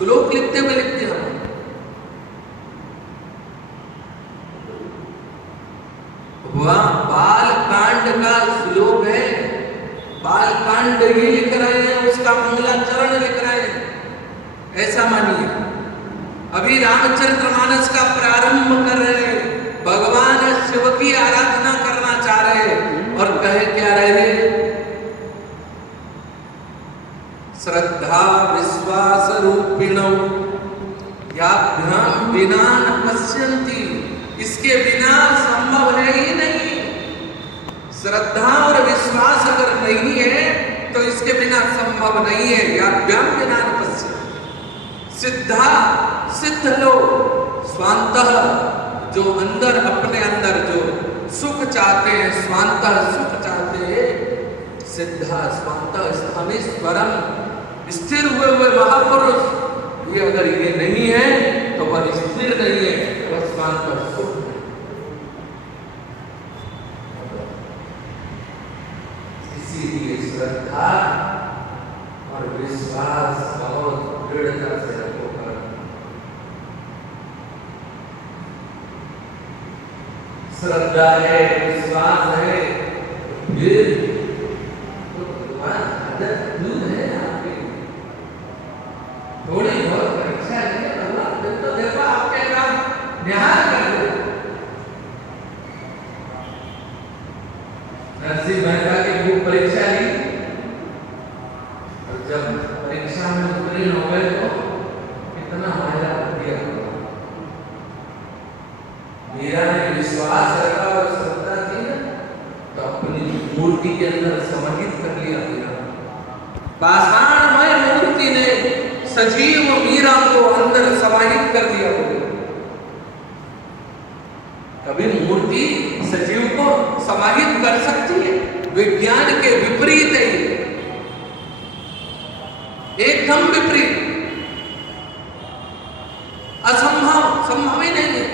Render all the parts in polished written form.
श्लोक लिखते हुए लिखते हैं। वह बाल कांड का श्लोक है, बाल कांड ही लिख रहे हैं, उसका मंगलाचरण लिख रहे हैं, ऐसा मानिए। अभी रामचरितमानस का प्रारंभ कर रहे हैं, भगवान शिव की आराधना करना चाह रहे हैं और कहे क्या रहे? श्रद्धा विश्वास रूपिणो याभ्याम बिना न पश्यन्ति, इसके बिना संभव है ही नहीं। श्रद्धा और विश्वास अगर नहीं है तो इसके बिना संभव नहीं है। याभ्याम बिना न पश्यन्ति, सिद्धा सिद्ध लोग स्वांतः, जो अंदर अपने अंदर जो सुख चाहते हैं, स्वांतः सुख चाहते हैं, सिद्धा स्वांतः स्थमेश्वरम, स्थिर हुए महापुरुष, ये अगर ये नहीं है तो वह स्थिर नहीं है, वह स्वांतः सुख है। इसीलिए श्रद्धा और विश्वास बहुत दृढ़ता से रखो। श्रद्धा है, विश्वास है, फिर तो भगवान आदत दूर है आपकी। थोड़ी बहुत परीक्षा है भगवान, फिर तो देखो आपके काम निहार कर दे। नरसिंह मेहता की खूब परीक्षा ली और जब परीक्षा में उत्तीर्ण हो गए तो कितना माया दिया। मीरा ने विश्वास रखा और श्रद्धा थी ना, तो अपनी मूर्ति के अंदर समाहित कर लिया मीरा। पाषाणमय मूर्ति ने सजीव मीरा को अंदर समाहित कर दिया। कभी मूर्ति सजीव को समाहित कर सकती है? विज्ञान के विपरीत है, एकदम विपरीत, असंभव, संभव ही नहीं है।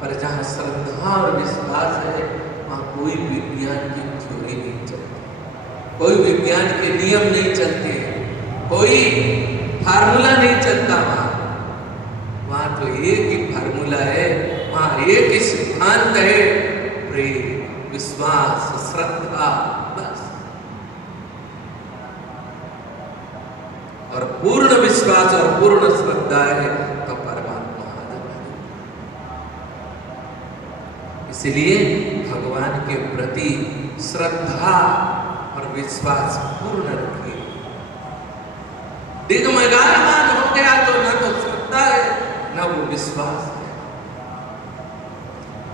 पर जहां श्रद्धा और विश्वास है वहां कोई विज्ञान की थ्योरी नहीं चलती, कोई विज्ञान के नियम नहीं चलते, कोई फार्मूला नहीं चलता। वहां तो एक ही फार्मूला है, वहां एक ही सिद्धांत है, प्रेम, विश्वास, श्रद्धा, बस। और पूर्ण विश्वास और पूर्ण श्रद्धा है तो इसलिए भगवान के प्रति श्रद्धा और विश्वास पूर्ण रखिए। दिग्मयमान हो गया तो न तो श्रद्धा है न वो विश्वास है।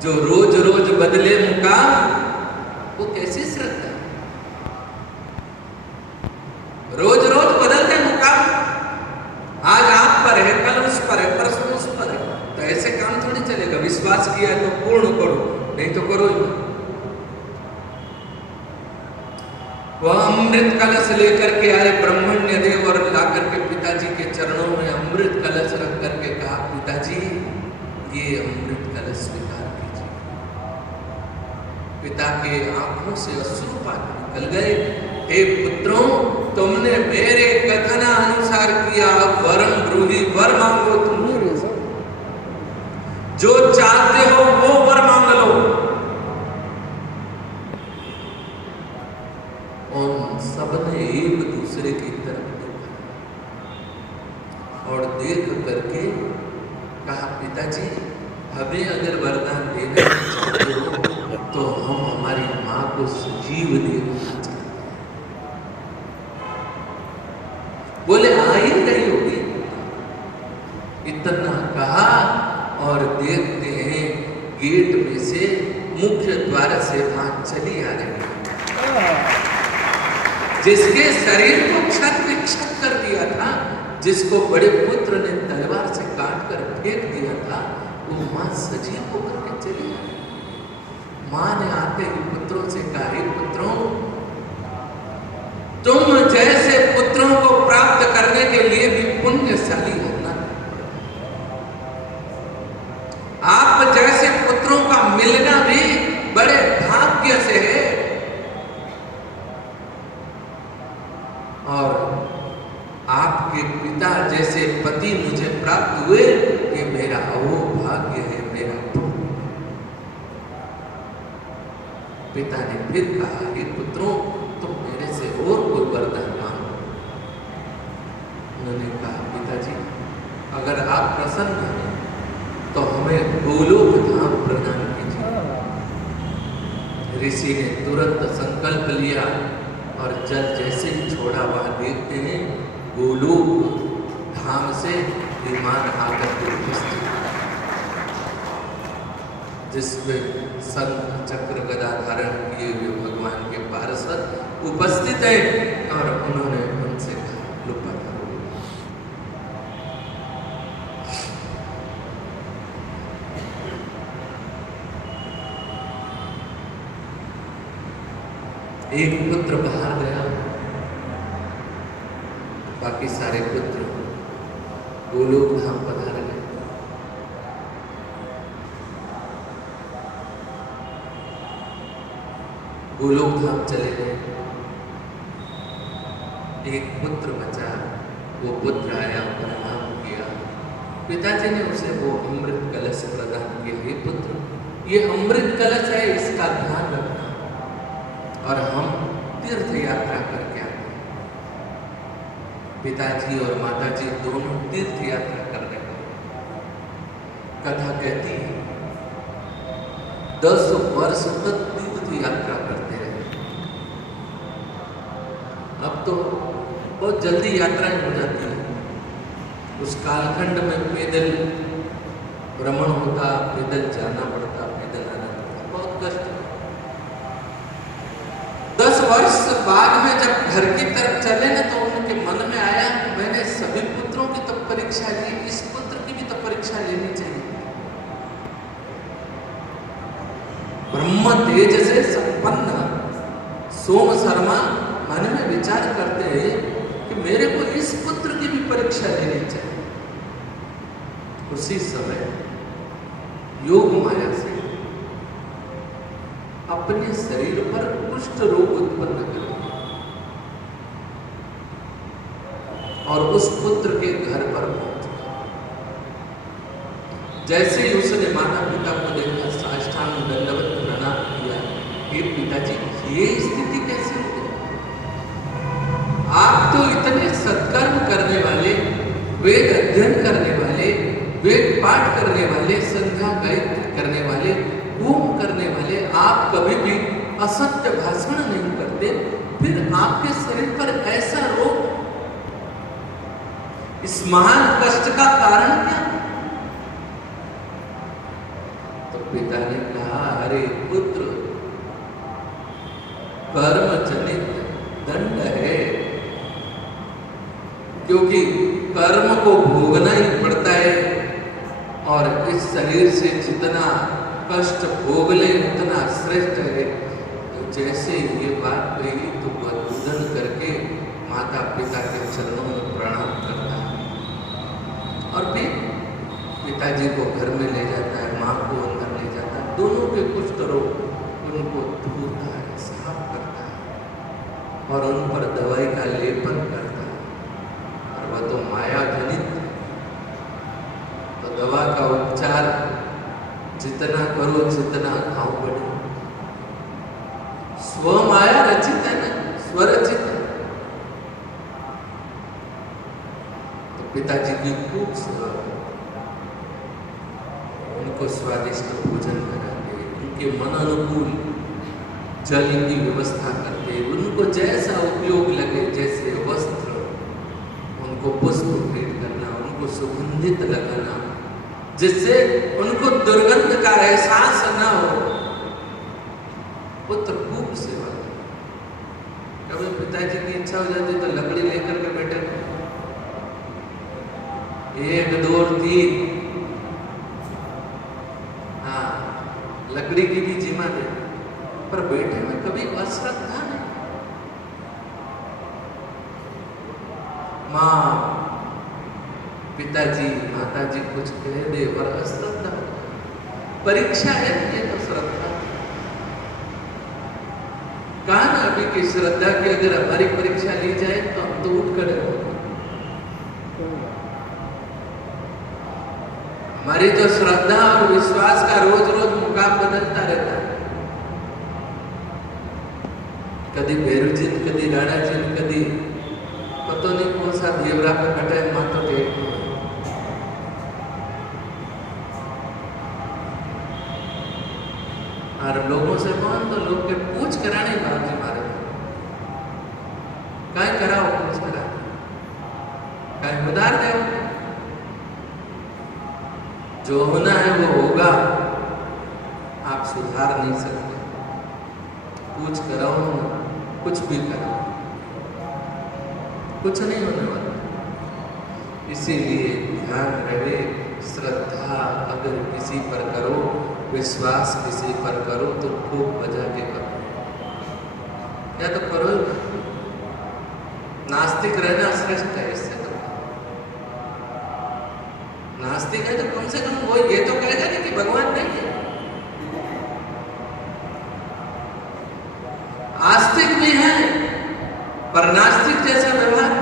जो रोज रोज बदले मुकाम, वो कैसी श्रद्धा है? रोज रोज बदलते मुकाम, आज आप पर है, कल उस पर है, परसों उस पर है, तो ऐसे काम थोड़ी चलेगा। विश्वास किया है तो पूर्ण करो, नहीं तो करो ही। वह अमृत कलश लेकर के आए ब्रह्मण्य देव और लाकर के पिताजी के चरणों में अमृत कलश रख करके कहा, पिताजी ये अमृत कलश स्वीकार कीजिए। पिता के आंखों से अश्रुपात निकल गए। हे पुत्रों, तुमने मेरे कथनानुसार किया, वरम ब्रूहि, वर मांगो तुम, जो चाहते हो वो वर मांग लो। और सबने एक दूसरे की तरफ देखा और देख करके कहा, पिताजी हमें अगर वरदान देना चाहते हो तो हम हमारी मां को सजीव देना चाहते हैं। बोले आ ही रही होगी। इतना कहा और देखते हैं गेट में से, मुख्य द्वार से मां चली आ रही है। जिसके शरीर को क्षत विक्षत कर दिया था, जिसको बड़े पुत्र ने तलवार से काट कर फेंक दिया था, वो मां सजीव होकर के चली आई। मां ने आते ही पुत्रों से कहा, हे पुत्रों, तुम जैसे पुत्रों को प्राप्त करने के लिए भी पुण्यशाली होना, आप जैसे पुत्रों का मिलना भी बड़े भाग्य से है। और पिता ने फिर कहा, हे पुत्रों, तुम मेरे से और कोई वरदान मांगो। उन्होंने कहा, पिताजी, अगर आप प्रसन्न हैं तो हमें गोलोक धाम प्रदान कीजिए। ऋषि ने तुरंत संकल्प लिया और जल जैसे ही छोड़ा, वहां देखते हैं गोलोक धाम से विमान आकर के उपस्थित, जिसमें शंख चक्र गदा धारण किए हुए भगवान के पार्षद उपस्थित हैं और उन्होंने उनसे कहा, लो पधारो। एक पुत्र बाहर गया, बाकी सारे पुत्र गोलोक धाम पधार गए। गोलोक धाम चले गए। एक पुत्र बचा, वो पुत्र आया, प्रणाम किया। पिताजी ने उसे वो अमृत कलश प्रदान किया। हे पुत्र, ये अमृत कलश है, इसका ध्यान रखना और हम तीर्थ यात्रा करके आते हैं। पिताजी और माताजी दोनों तीर्थ यात्रा कर रहे हैं। कथा कहती है 10 वर्ष तक तीर्थ यात्रा करते रहे। अब तो बहुत जल्दी यात्राएं हो जाती हैं। उस कालखंड में पैदल भ्रमण होता, पैदल जाना पड़ता, पैदल आना पड़ता, बहुत कष्ट। 10 वर्ष बाद में जब घर की तरफ चले ना, तो उनके मन में आया कि मैंने सभी पुत्रों की तो परीक्षा ली, इस पुत्र की भी तो परीक्षा लेनी चाहिए। ब्रह्म तेज से संपन्न सोम शर्मा मन में विचार करते हैं कि मेरे को इस पुत्र की भी परीक्षा लेनी चाहिए। उसी समय योग माया से अपने शरीर पर कुष्ठ रोग उत्पन्न कर दिया और उस पुत्र के घर पर पहुंच गया। जैसे ही उसने माता पिता को देखा, साष्टांग दंडवत प्रणाम किया, हे पिताजी, ये स्थिति कैसे हो गई? आप तो इतने सत्कर्म करने वाले, वेद अध्ययन करने वाले, वेद पाठ करने वाले, संध्या गायत्री करने वाले, होम करने वाले, आप कभी भी असत्य भाषण नहीं करते, फिर आपके शरीर पर ऐसा रोग, इस महान कष्ट का कारण क्या? तो पिता ने कहा, अरे पुत्र, कर्म जनित दंड है, क्योंकि कर्म को भोगना ही पड़ता है और इस शरीर से जितना कष्ट भोग ले उतना श्रेष्ठ है। तो जैसे ये बात कही तो वह रुदन करके माता पिता के चरणों में प्रणाम करता है और फिर पिताजी को घर में ले जाता है, माँ को अंदर ले जाता है, दोनों के कुष्ठ रोग उनको धोता है, साफ करता है और उन पर दवाई का लेपन करता है। और वह तो माया जनित, तो दवा का उपचार जितना करो जितना घाव बढ़े। स्वमाया रचित है ना, स्वरचित है। तो पिताजी की खूब सेवा, उनको स्वादिष्ट भोजन कराते, उनके मन अनुकूल जल की व्यवस्था करते, उनको जैसा उपयोग लगे, जैसे वस्त्र, उनको पुष्प भेंट करना, उनको सुगंधित लगाना, जिससे उनको दुर्गंध का एहसास न हो। पुत्र खूब सेवा। कभी पिताजी की इच्छा हो जाती तो लकड़ी लेकर के बैठे, 1 2 3, हाँ, लकड़ी की भी जिम्मा दे, पर बैठे में कभी अश्रद्धा नहीं। माँ, पिताजी, माताजी कुछ कह दे पर अश्रद्धा, परीक्षा है ये तो श्रद्धा। कहा ना अभी की श्रद्धा की अगर हमारी परीक्षा ली जाए तो हम तो उठ खड़े होंगे। हमारी तो श्रद्धा और विश्वास का रोज रोज मुकाम बदलता रहता है। कदी भैरवजी ने, कदी राणाजी ने, कदी पता नहीं कौन सा देवरा पे कटे माता टेक और लोगों से कौन तो लोग के पूछ कराने बाबू जी मारे कहीं कराओ, पूछ करा कहीं उधार दे, जो होना है वो होगा, आप सुधार नहीं सकते। पूछ कराओ, कुछ भी कराओ, कुछ नहीं होने वाला। इसीलिए ध्यान रहे, श्रद्धा अगर किसी पर करो, विश्वास किसी पर करो तो खूब बजा के करो, या तो करो। नास्तिक रहना श्रेष्ठ है इससे। तो नास्तिक है तो कम से कम वो ये तो कहेगा नहीं कि भगवान नहीं है। आस्तिक भी है पर नास्तिक जैसा व्यवहार।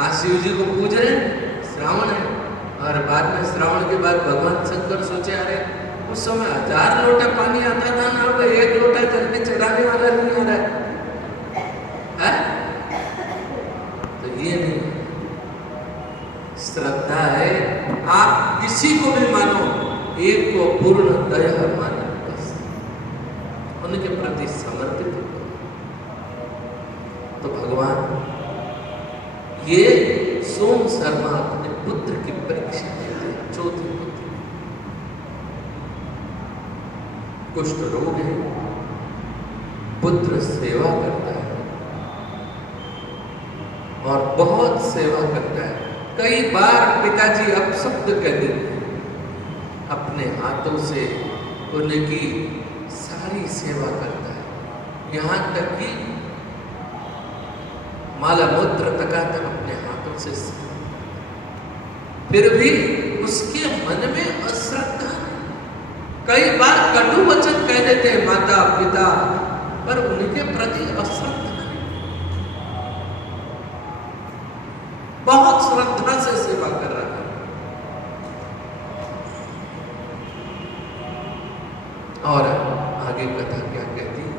आज शिव जी को पूज रहे, श्रावण है, और बाद में श्रावण के बाद भगवान शंकर सोचे अरे उस समय 1000 लोटा पानी आता था ना, अब 1 लोटा जल में चढ़ाने वाला नहीं आ रहा है? तो ये नहीं, श्रद्धा है आप किसी को भी मानो, एक को पूर्ण दया मानो, बस उनके प्रति समर्पित हो। तो भगवान ये सोम शर्मा अपने पुत्र की परीक्षा लेते हैं, चौथे पुत्र, कुष्ठ रोग है, पुत्र सेवा करता है और बहुत सेवा करता है। कई बार पिताजी अपशब्द कह देते हैं, अपने हाथों से उनकी सारी सेवा करता है, यहाँ तक कि माला मूत्र तक अपने हाथों से। फिर भी उसके मन में अश्रद्धा, कई बार कटु वचन कह देते हैं माता पिता, पर उनके प्रति अश्रद्धा, बहुत श्रद्धा से सेवा कर रहा है। और आगे कथा क्या कहती है?